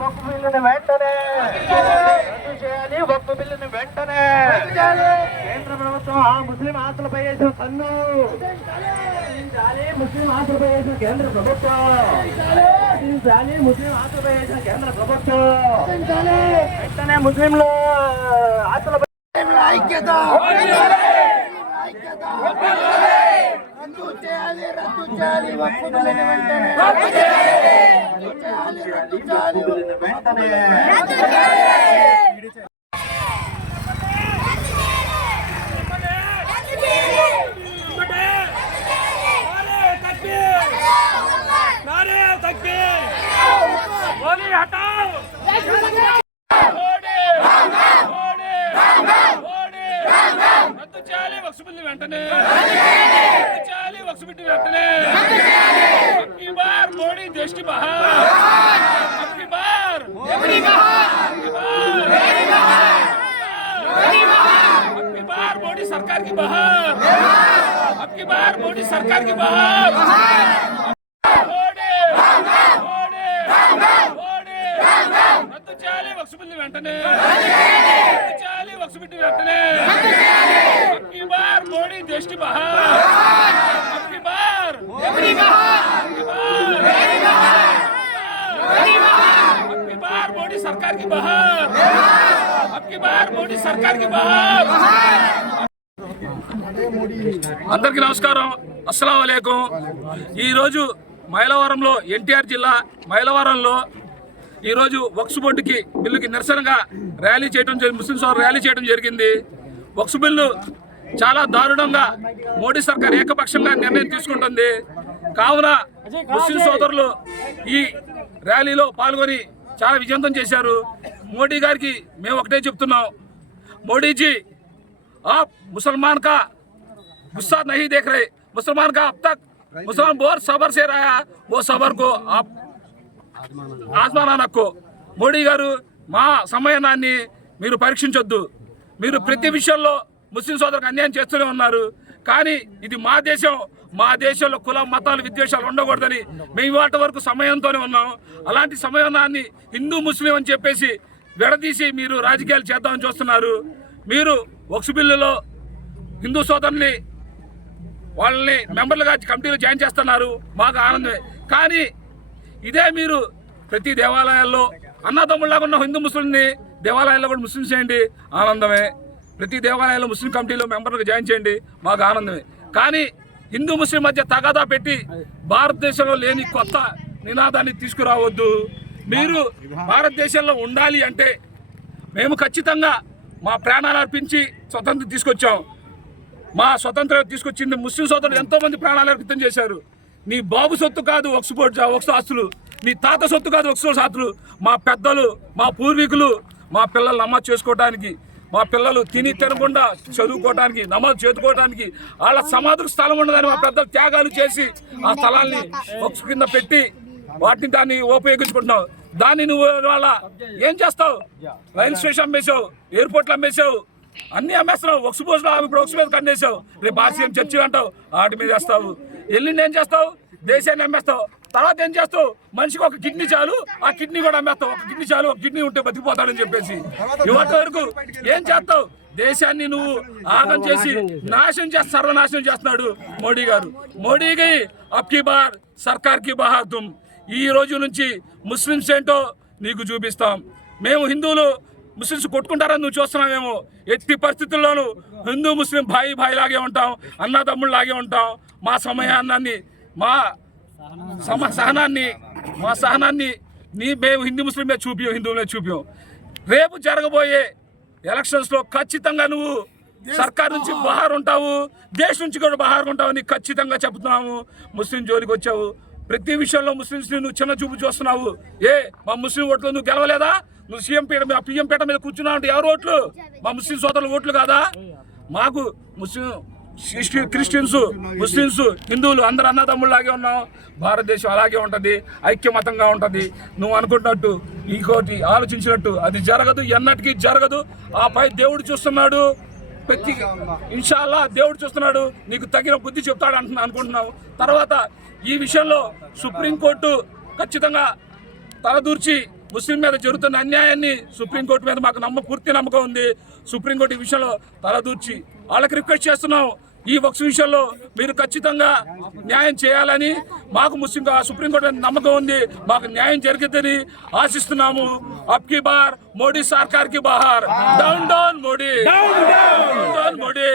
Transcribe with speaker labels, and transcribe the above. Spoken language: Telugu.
Speaker 1: వక్ఫ్ బిల్లుని వెంటనే రద్దు చేయాలి. వక్ఫ్ బిల్లుని వెంటనే కేంద్ర ప్రభుత్వం ఆ ముస్లిం ఆస్తులపై వేసిన పన్ను ముస్లిం ఆస్తులపై వేసిన కేంద్ర ప్రభుత్వం ముస్లిం ఆస్తులపై వేసిన కేంద్ర ప్రభుత్వం వెంటనే ముస్లింలు ఆస్తులపై ఐక్యత రద్దు చేయాలి వక్ఫ్ బిల్లుని వెంటనే వెంటనే
Speaker 2: వెంటనే అబ్కి బార్ మోడీ దేశ్ కి బహార్ అబ్కి బార్ మోడీ सरकार की बहार अबकी बार मोदी सरकार की बहार रद्దు చేయాలి వక్ఫ్ బిల్లు వెంటనే రద్దు చేయాలి వక్ఫ్ బిల్లు వెంటనే అబ్కి బార్ మోడీ దేశ్ కి బహార్ అబ్కి బార్ అబ్కి బార్ మోడీ सरकार की बहार अबकी बार मोदी सरकार की बहार అందరికీ నమస్కారం. అస్సలాము అలైకుం. ఈరోజు మైలవరంలో ఎన్టీఆర్ జిల్లా మైలవరంలో ఈరోజు వక్ఫ్ బోర్డుకి బిల్లుకి నిరసనగా ర్యాలీ చేయడం ముస్లిం సోదరులు ర్యాలీ చేయడం జరిగింది. వక్ఫ్ బిల్లు చాలా దారుణంగా మోడీ సర్కార్ ఏకపక్షంగా నిర్ణయం తీసుకుంటుంది. కావున ముస్లిం సోదరులు ఈ ర్యాలీలో పాల్గొని చాలా విజయవంతం చేశారు. మోడీ గారికి మేము ఒకటే చెప్తున్నాం, మోడీజీ आप मुसलमान का गुस्सा नहीं देख रहे. मुसलमान का अब तक मुसलमान बहुत सबर से रहा, वो सबर को आप आजमाना नक्को. మోడీ గారు మా సమయాన్ని మీరు పరీక్షించొద్దు. మీరు ప్రతి విషయంలో ముస్లిం సోదరులకు అన్యాయం చేస్తూనే ఉన్నారు. కానీ ఇది మా దేశం, మా దేశంలో కుల మతాలు విద్వేషాలు ఉండకూడదని మేము ఇవాటి వరకు సమయంతోనే ఉన్నాం. అలాంటి సమయాన్ని హిందూ ముస్లిం అని చెప్పేసి విడదీసి మీరు రాజకీయాలు చేద్దామని చూస్తున్నారు. మీరు వక్ఫ్ బిల్లులో హిందూ సోదరుల్ని వాళ్ళని మెంబర్లుగా కమిటీలో జాయిన్ చేస్తున్నారు, మాకు ఆనందమే. కానీ ఇదే మీరు ప్రతి దేవాలయాల్లో అన్నదమ్ముళ్ళగా ఉన్న హిందూ ముస్లింని దేవాలయాల్లో కూడా ముస్లిమ్స్ చేయండి, ఆనందమే. ప్రతి దేవాలయాల్లో ముస్లిం కమిటీలో మెంబర్లుగా జాయిన్ చేయండి, మాకు ఆనందమే. కానీ హిందూ ముస్లిం మధ్య తగాదా పెట్టి భారతదేశంలో లేని కొత్త నినాదాన్ని తీసుకురావద్దు. మీరు భారతదేశంలో ఉండాలి అంటే మేము ఖచ్చితంగా మా ప్రాణాలు అర్పించి స్వతంత్రం తీసుకొచ్చాం. మా స్వతంత్రం తీసుకొచ్చింది ముస్లిం సోదరులు ఎంతోమంది ప్రాణాలు అర్పితం చేశారు. నీ బాబు సొత్తు కాదు వక్ఫ్ బోర్డు వక్ఫ్ ఆస్తులు, నీ తాత సొత్తు కాదు వక్ఫ్ ఆస్తులు. మా పెద్దలు మా పూర్వీకులు మా పిల్లలు నమాజ్ చేసుకోవడానికి, మా పిల్లలు తిని తినకుండా చదువుకోవడానికి నమాజ్ చేసుకోవడానికి వాళ్ళ సమాధులకు స్థలం ఉండదని మా పెద్దలు త్యాగాలు చేసి ఆ స్థలాన్ని వక్ఫ్ కింద పెట్టి వాటిని దాన్ని ఉపయోగించుకుంటున్నావు. దాన్ని నువ్వు వాళ్ళ ఏం చేస్తావు? రైలు స్టేషన్ అమ్మేసావు, ఎయిర్పోర్ట్లు అమ్మేసావు, అన్ని అమ్మేస్తున్నావు. వక్ఫ్ బోర్డులో ఇప్పుడు వక్ఫ్ మీద కన్నేసావు. రేపు ఆర్సీఎం చర్చి అంటావు, వాటి మీద చేస్తావు. ఎల్లుండి ఏం చేస్తావు? దేశాన్ని అమ్మేస్తావు. తర్వాత ఏం చేస్తావు? మనిషికి ఒక కిడ్నీ చాలు, ఆ కిడ్నీ కూడా అమ్మేస్తావు. ఒక కిడ్నీ చాలు, ఒక కిడ్నీ ఉంటే బతికిపోతాడని చెప్పేసి ఇవాటి వరకు ఏం చేస్తావు? దేశాన్ని నువ్వు ఆగం చేసి సర్వనాశనం చేస్తున్నాడు మోడీ గారు. మోడీకి అబ్కి బార్ సర్కార్ కి బహార్ తుమ్. ఈ రోజు నుంచి ముస్లిమ్స్ ఏంటో నీకు చూపిస్తాం. మేము హిందువులు ముస్లిమ్స్ కొట్టుకుంటారని నువ్వు చూస్తున్నావేమో, ఎట్టి పరిస్థితుల్లోనూ హిందూ ముస్లిం భాయి లాగే ఉంటాం, అన్నదమ్ముళ్ళలాగే ఉంటాం. మా సమయాన్ని మా సహనాన్ని మేము హిందూ ముస్లిం మీద చూపించాం, హిందువుల మీద చూపించాం. రేపు జరగబోయే ఎలక్షన్స్లో ఖచ్చితంగా నువ్వు సర్కార్ నుంచి బహార్ ఉంటావు, దేశం నుంచి కూడా బహార్ ఉంటావు అని ఖచ్చితంగా చెప్తున్నాము. ముస్లిం జోలికి వచ్చావు, ప్రతి విషయంలో ముస్లింస్ని నువ్వు చిన్న చూపు చూస్తున్నావు. మా ముస్లిం ఓట్లు నువ్వు గెలవలేదా? నువ్వు పిఎం పీఠ మీద కూర్చున్నావు అంటే ఎవరు ఓట్లు? మా ముస్లిం సోదరుల ఓట్లు కాదా? మాకు ముస్లిం క్రిస్టియన్స్ ముస్లిమ్స్ హిందువులు అందరూ అన్నదమ్ముళ్ళలాగే ఉన్నాం. భారతదేశం అలాగే ఉంటుంది, ఐక్యమతంగా ఉంటుంది. నువ్వు అనుకుంటున్నట్టు ఇంకోటి ఆలోచించినట్టు అది జరగదు, ఎన్నటికీ జరగదు. ఆ పై దేవుడు చూస్తున్నాడు, ప్రతి ఇన్షాల్లా దేవుడు చూస్తున్నాడు, నీకు తగిన బుద్ధి చెప్తాడు అనుకుంటున్నావు. తర్వాత ఈ విషయంలో సుప్రీంకోర్టు ఖచ్చితంగా తలదూర్చి ముస్లిం మీద జరుగుతున్న అన్యాయాన్ని సుప్రీంకోర్టు మీద మాకు పూర్తి నమ్మకం ఉంది. సుప్రీంకోర్టు ఈ విషయంలో తలదూర్చి వాళ్ళకి రిక్వెస్ట్ చేస్తున్నాం, ఈ వక్ఫ్ విషయంలో మీరు ఖచ్చితంగా న్యాయం చేయాలని. మాకు సుప్రీంకోర్టు నమ్మకం ఉంది, మాకు న్యాయం జరిగిద్దని ఆశిస్తున్నాము. అబ్కి బార్ మోడీ సర్కార్ కి బహార్, down down Modi, down down Modi.